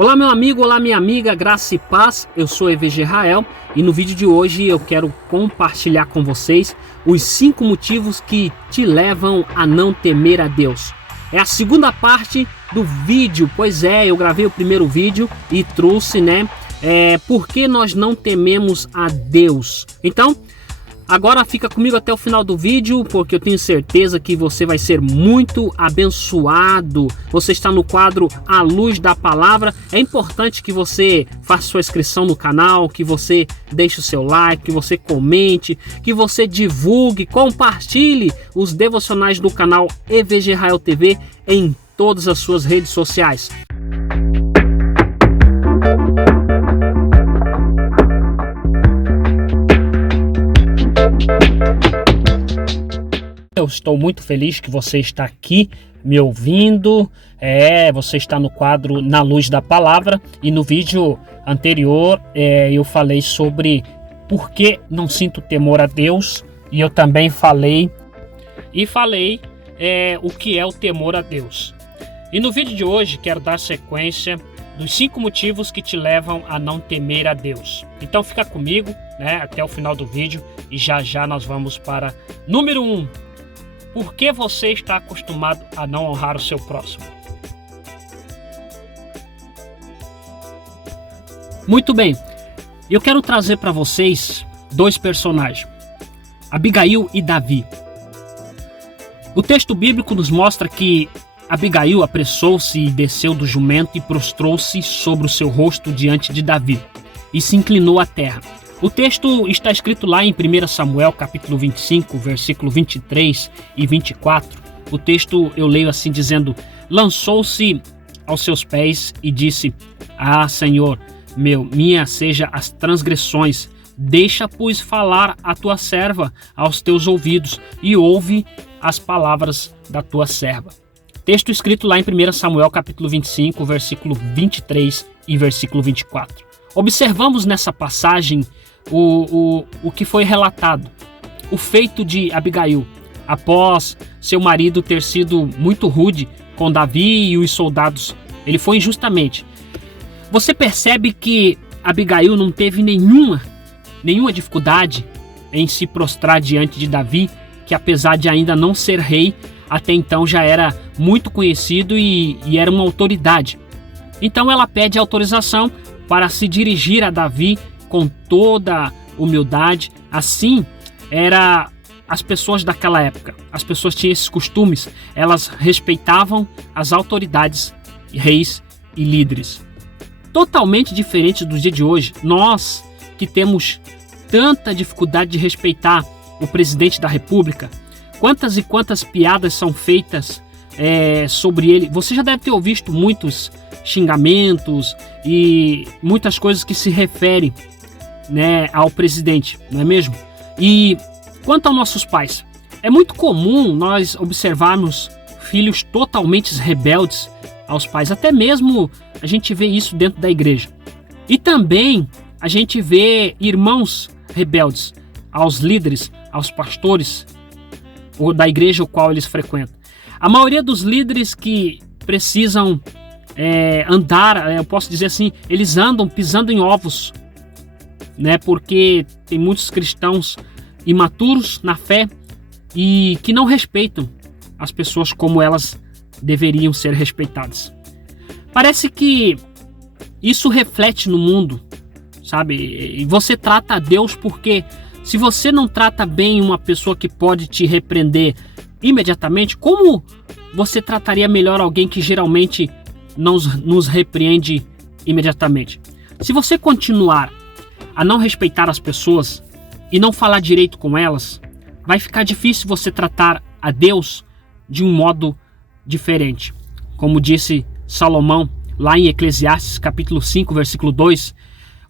Olá meu amigo, olá minha amiga, graça e paz, eu sou EVG Israel e no vídeo de hoje eu quero compartilhar com vocês os 5 motivos que te levam a não temer a Deus. É a segunda parte do vídeo, pois é, eu gravei o primeiro vídeo e trouxe, por que nós não tememos a Deus. Então, agora fica comigo até o final do vídeo, porque eu tenho certeza que você vai ser muito abençoado. Você está no quadro A Luz da Palavra. É importante que você faça sua inscrição no canal, que você deixe o seu like, que você comente, que você divulgue, compartilhe os devocionais do canal EVG Israel TV em todas as suas redes sociais. Eu estou muito feliz que você está aqui me ouvindo. Você está no quadro Na Luz da Palavra. E no vídeo anterior eu falei sobre por que não sinto temor a Deus. E eu também falei o que é o temor a Deus. E no vídeo de hoje quero dar sequência dos 5 motivos que te levam a não temer a Deus. Então fica comigo, até o final do vídeo e já nós vamos para número 1. Por que você está acostumado a não honrar o seu próximo? Muito bem, eu quero trazer para vocês 2 personagens, Abigail e Davi. O texto bíblico nos mostra que Abigail apressou-se e desceu do jumento e prostrou-se sobre o seu rosto diante de Davi e se inclinou à terra. O texto está escrito lá em 1 Samuel, capítulo 25, versículo 23 e 24. O texto eu leio assim dizendo: lançou-se aos seus pés e disse: Ah, Senhor, minha seja as transgressões. Deixa, pois, falar a tua serva aos teus ouvidos e ouve as palavras da tua serva. Texto escrito lá em 1 Samuel, capítulo 25, versículo 23 e versículo 24. Observamos nessa passagem o que foi relatado, o feito de Abigail, após seu marido ter sido muito rude com Davi e os soldados. Ele foi injustamente. Você percebe que Abigail não teve nenhuma dificuldade em se prostrar diante de Davi, que apesar de ainda não ser rei, até então já era muito conhecido e era uma autoridade. Então ela pede autorização para se dirigir a Davi com toda humildade. Assim era as pessoas daquela época. As pessoas tinham esses costumes, elas respeitavam as autoridades, reis e líderes. Totalmente diferente do dia de hoje. Nós que temos tanta dificuldade de respeitar o presidente da República, quantas e quantas piadas são feitas sobre ele. Você já deve ter ouvido muitos xingamentos e muitas coisas que se referem ao presidente, não é mesmo? E quanto aos nossos pais, é muito comum nós observarmos filhos totalmente rebeldes aos pais. Até mesmo a gente vê isso dentro da igreja. E também a gente vê irmãos rebeldes aos líderes, aos pastores ou da igreja ao qual eles frequentam. A maioria dos líderes que precisam andar, eu posso dizer assim, eles andam pisando em ovos, porque tem muitos cristãos imaturos na fé e que não respeitam as pessoas como elas deveriam ser respeitadas. Parece que isso reflete no mundo, sabe? E você trata a Deus porque se você não trata bem uma pessoa que pode te repreender imediatamente, como você trataria melhor alguém que geralmente nos repreende imediatamente? Se você continuar a não respeitar as pessoas e não falar direito com elas, vai ficar difícil você tratar a Deus de um modo diferente. Como disse Salomão lá em Eclesiastes capítulo 5, versículo 2,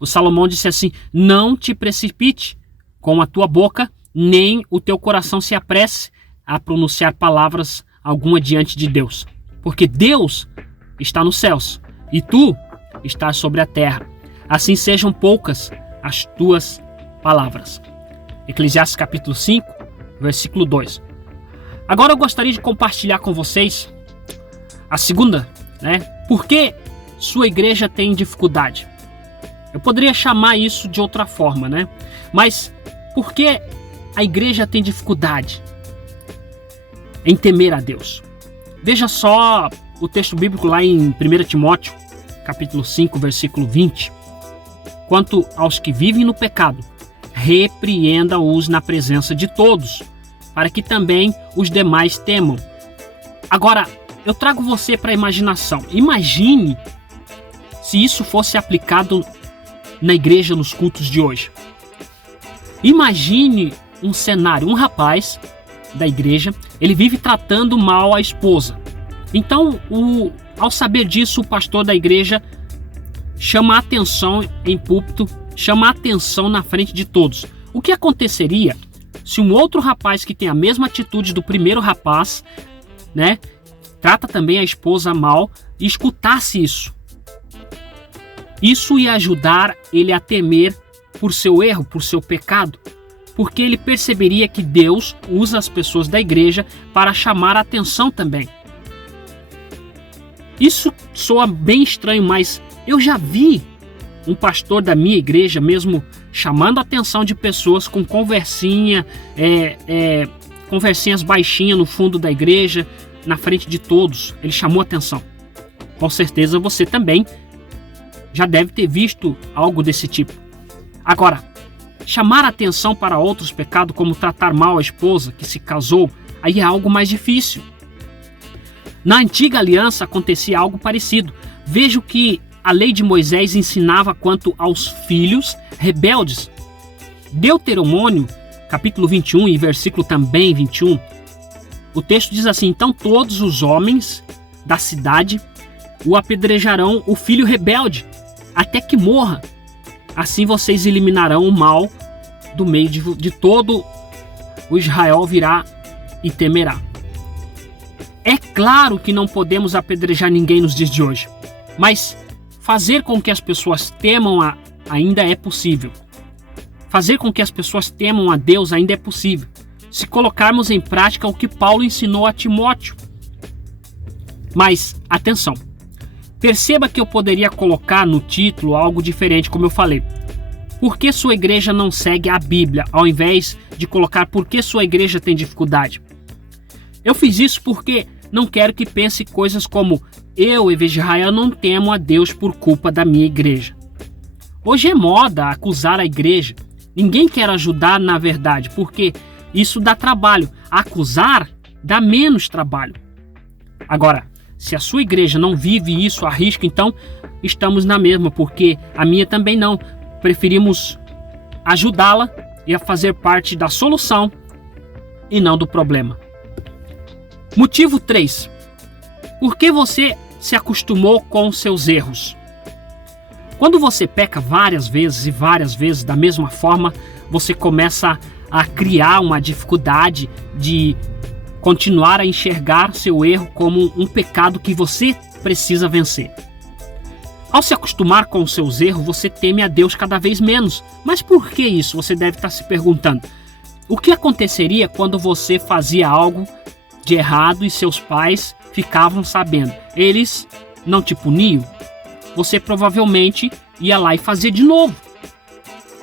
o Salomão disse assim: não te precipite com a tua boca, nem o teu coração se apresse a pronunciar palavras alguma diante de Deus. Porque Deus está nos céus e tu estás sobre a terra. Assim sejam poucas as tuas palavras. Eclesiastes capítulo 5, versículo 2. Agora eu gostaria de compartilhar com vocês a segunda, Por que sua igreja tem dificuldade? Eu poderia chamar isso de outra forma, né? Mas por que a igreja tem dificuldade em temer a Deus? Veja só o texto bíblico lá em 1 Timóteo, capítulo 5, versículo 20. Quanto aos que vivem no pecado, repreenda-os na presença de todos, para que também os demais temam. Agora, eu trago você para a imaginação. Imagine se isso fosse aplicado na igreja nos cultos de hoje. Imagine um cenário, um rapaz da igreja, ele vive tratando mal a esposa. Então, ao saber disso, o pastor da igreja chama a atenção em púlpito, chama a atenção na frente de todos. O que aconteceria se um outro rapaz que tem a mesma atitude do primeiro rapaz, né, trata também a esposa mal, e escutasse isso? Isso ia ajudar ele a temer por seu erro, por seu pecado, porque ele perceberia que Deus usa as pessoas da igreja para chamar a atenção também. Isso soa bem estranho, mas eu já vi um pastor da minha igreja mesmo chamando a atenção de pessoas com conversinhas baixinhas no fundo da igreja, na frente de todos. Ele chamou a atenção. Com certeza você também já deve ter visto algo desse tipo. Agora, chamar a atenção para outros pecados, como tratar mal a esposa que se casou, aí é algo mais difícil. Na antiga aliança acontecia algo parecido. Veja que a lei de Moisés ensinava quanto aos filhos rebeldes. Deuteronômio, capítulo 21 e versículo também 21, o texto diz assim: então todos os homens da cidade o apedrejarão o filho rebelde, até que morra. Assim vocês eliminarão o mal do meio de todo o Israel, virá e temerá. É claro que não podemos apedrejar ninguém nos dias de hoje, mas fazer com que as pessoas temam ainda é possível. Fazer com que as pessoas temam a Deus ainda é possível, se colocarmos em prática o que Paulo ensinou a Timóteo. Mas, atenção, perceba que eu poderia colocar no título algo diferente, como eu falei. Por que sua igreja não segue a Bíblia, ao invés de colocar por que sua igreja tem dificuldade? Eu fiz isso porque não quero que pense coisas como eu, Igreja de Israel, não temo a Deus por culpa da minha igreja. Hoje é moda acusar a igreja. Ninguém quer ajudar na verdade, porque isso dá trabalho. Acusar dá menos trabalho. Agora, se a sua igreja não vive isso a risco, então estamos na mesma, porque a minha também não. Preferimos ajudá-la e a fazer parte da solução e não do problema. Motivo 3. Por que você se acostumou com seus erros? Quando você peca várias vezes da mesma forma, você começa a criar uma dificuldade de continuar a enxergar seu erro como um pecado que você precisa vencer. Ao se acostumar com os seus erros, você teme a Deus cada vez menos. Mas por que isso? Você deve estar se perguntando. O que aconteceria quando você fazia algo de errado e seus pais ficavam sabendo? Eles não te puniam? Você provavelmente ia lá e fazia de novo.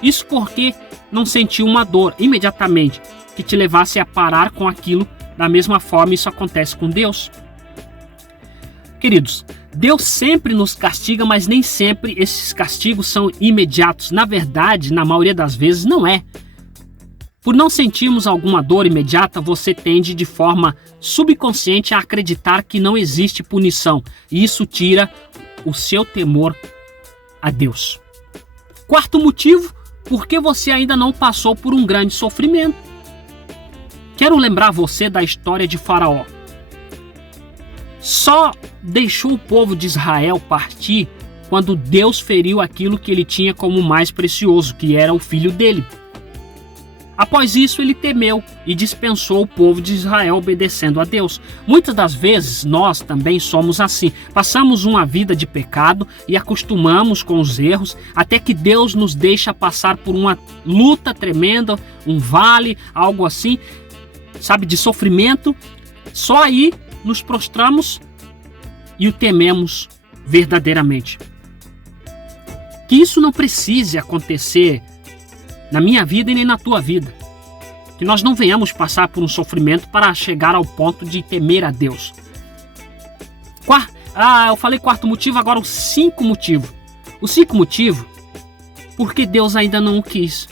Isso porque não sentiu uma dor imediatamente que te levasse a parar com aquilo. Da mesma forma, isso acontece com Deus. Queridos, Deus sempre nos castiga, mas nem sempre esses castigos são imediatos. Na verdade, na maioria das vezes, não é. Por não sentirmos alguma dor imediata, você tende de forma subconsciente a acreditar que não existe punição. E isso tira o seu temor a Deus. Quarto motivo, porque você ainda não passou por um grande sofrimento. Quero lembrar você da história de Faraó. Só deixou o povo de Israel partir quando Deus feriu aquilo que ele tinha como mais precioso, que era o filho dele. Após isso, ele temeu e dispensou o povo de Israel obedecendo a Deus. Muitas das vezes, nós também somos assim. Passamos uma vida de pecado e acostumamos com os erros, até que Deus nos deixa passar por uma luta tremenda, um vale, algo assim, sabe, de sofrimento. Só aí nos prostramos e o tememos verdadeiramente. Que isso não precise acontecer na minha vida e nem na tua vida. Que nós não venhamos passar por um sofrimento para chegar ao ponto de temer a Deus. Eu falei quarto motivo, agora o 5 motivo. O 5 motivo, porque Deus ainda não o quis.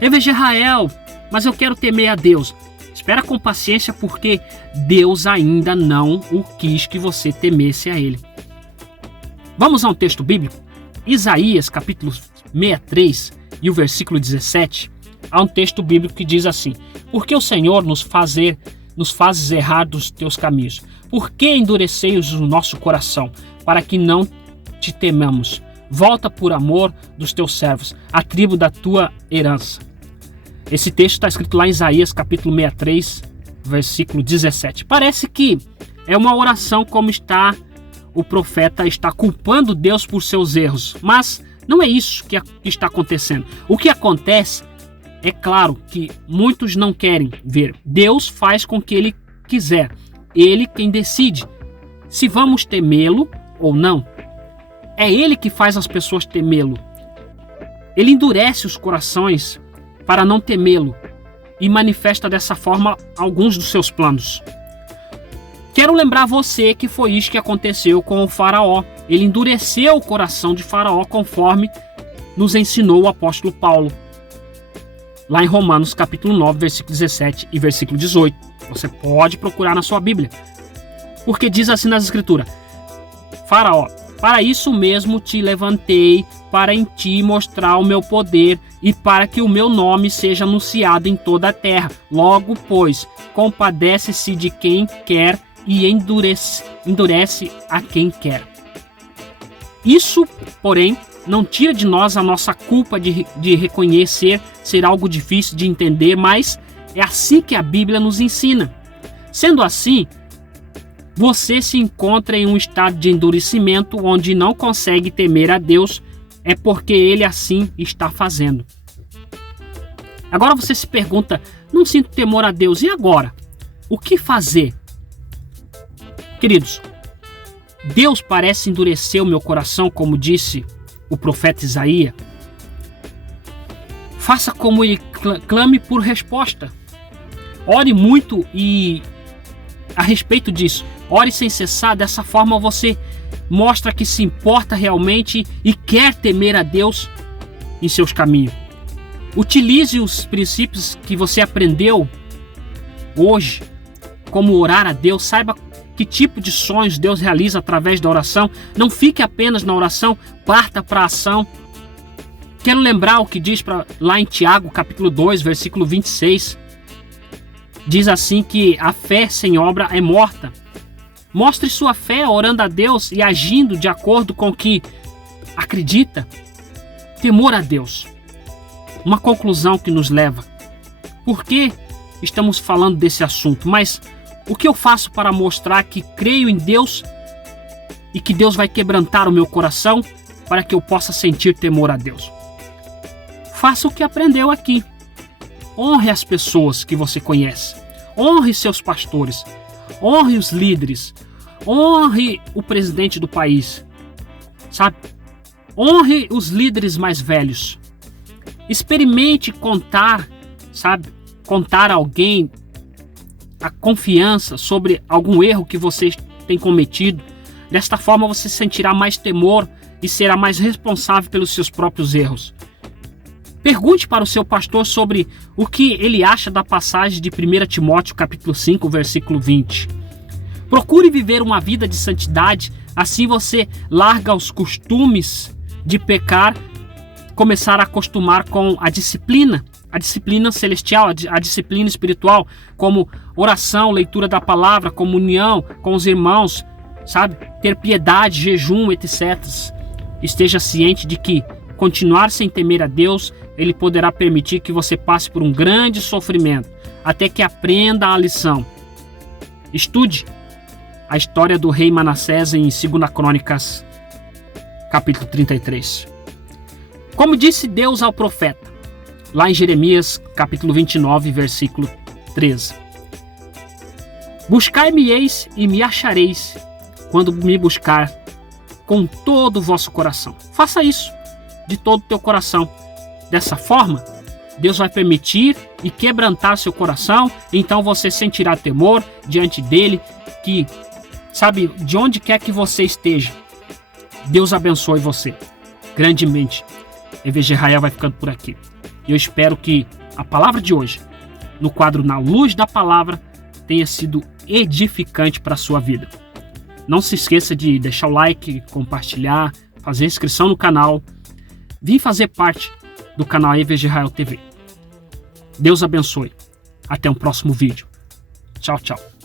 Eu vejo Israel, mas eu quero temer a Deus. Espera com paciência, porque Deus ainda não o quis que você temesse a Ele. Vamos a um texto bíblico? Isaías, capítulo 63 e o versículo 17. Há um texto bíblico que diz assim: porque o Senhor nos fazes errar dos teus caminhos? Por que endureceis o nosso coração, para que não te temamos? Volta por amor dos teus servos, a tribo da tua herança. Esse texto está escrito lá em Isaías, capítulo 63, versículo 17. Parece que é uma oração como o profeta está culpando Deus por seus erros. Mas não é isso que está acontecendo. O que acontece, é claro que muitos não querem ver. Deus faz com que Ele quiser. Ele quem decide se vamos temê-lo ou não. É Ele que faz as pessoas temê-lo. Ele endurece os corações para não temê-lo e manifesta dessa forma alguns dos seus planos. Quero lembrar você que foi isso que aconteceu com o faraó. Ele endureceu o coração de faraó, conforme nos ensinou o apóstolo Paulo. Lá em Romanos capítulo 9, versículo 17 e versículo 18. Você pode procurar na sua Bíblia. Porque diz assim nas Escrituras: Faraó, para isso mesmo te levantei, para em ti mostrar o meu poder e para que o meu nome seja anunciado em toda a terra. Logo, pois, compadece-se de quem quer e endurece a quem quer. Isso, porém, não tira de nós a nossa culpa de reconhecer ser algo difícil de entender, mas é assim que a Bíblia nos ensina. Sendo assim, você se encontra em um estado de endurecimento onde não consegue temer a Deus, é porque Ele assim está fazendo. Agora você se pergunta: não sinto temor a Deus, e agora? O que fazer? Queridos, Deus parece endurecer o meu coração, como disse o profeta Isaías. Faça como ele, clame por resposta. Ore muito e a respeito disso. Ore sem cessar. Dessa forma você mostra que se importa realmente e quer temer a Deus em seus caminhos. Utilize os princípios que você aprendeu hoje, como orar a Deus. Saiba que tipo de sonhos Deus realiza através da oração. Não fique apenas na oração, parta para a ação. Quero lembrar o que diz lá em Tiago, capítulo 2, versículo 26. Diz assim que a fé sem obra é morta. Mostre sua fé orando a Deus e agindo de acordo com o que acredita. Temor a Deus. Uma conclusão que nos leva. Por que estamos falando desse assunto? Mas o que eu faço para mostrar que creio em Deus e que Deus vai quebrantar o meu coração para que eu possa sentir temor a Deus? Faça o que aprendeu aqui. Honre as pessoas que você conhece. Honre seus pastores. Honre os líderes. Honre o presidente do país. Sabe? Honre os líderes mais velhos. Experimente contar, sabe? Contar a alguém a confiança sobre algum erro que você tem cometido. Desta forma você sentirá mais temor e será mais responsável pelos seus próprios erros. Pergunte para o seu pastor sobre o que ele acha da passagem de 1 Timóteo capítulo 5, versículo 20. Procure viver uma vida de santidade, assim você larga os costumes de pecar, começar a acostumar com a disciplina celestial, a disciplina espiritual, como oração, leitura da palavra, comunhão com os irmãos, sabe? Ter piedade, jejum, etc. Esteja ciente de que continuar sem temer a Deus, Ele poderá permitir que você passe por um grande sofrimento, até que aprenda a lição. Estude a história do rei Manassés em 2 Crônicas, capítulo 33. Como disse Deus ao profeta, lá em Jeremias, capítulo 29, versículo 13. Buscai-me-eis e me achareis, quando me buscar com todo o vosso coração. Faça isso de todo o teu coração. Dessa forma, Deus vai permitir e quebrantar seu coração, então você sentirá temor diante dele, que, sabe, de onde quer que você esteja, Deus abençoe você grandemente. EVG Israel vai ficando por aqui. Eu espero que a palavra de hoje, no quadro Na Luz da Palavra, tenha sido edificante para a sua vida. Não se esqueça de deixar o like, compartilhar, fazer inscrição no canal. Vim fazer parte do canal EVG Israel TV. Deus abençoe. Até um próximo vídeo. Tchau, tchau.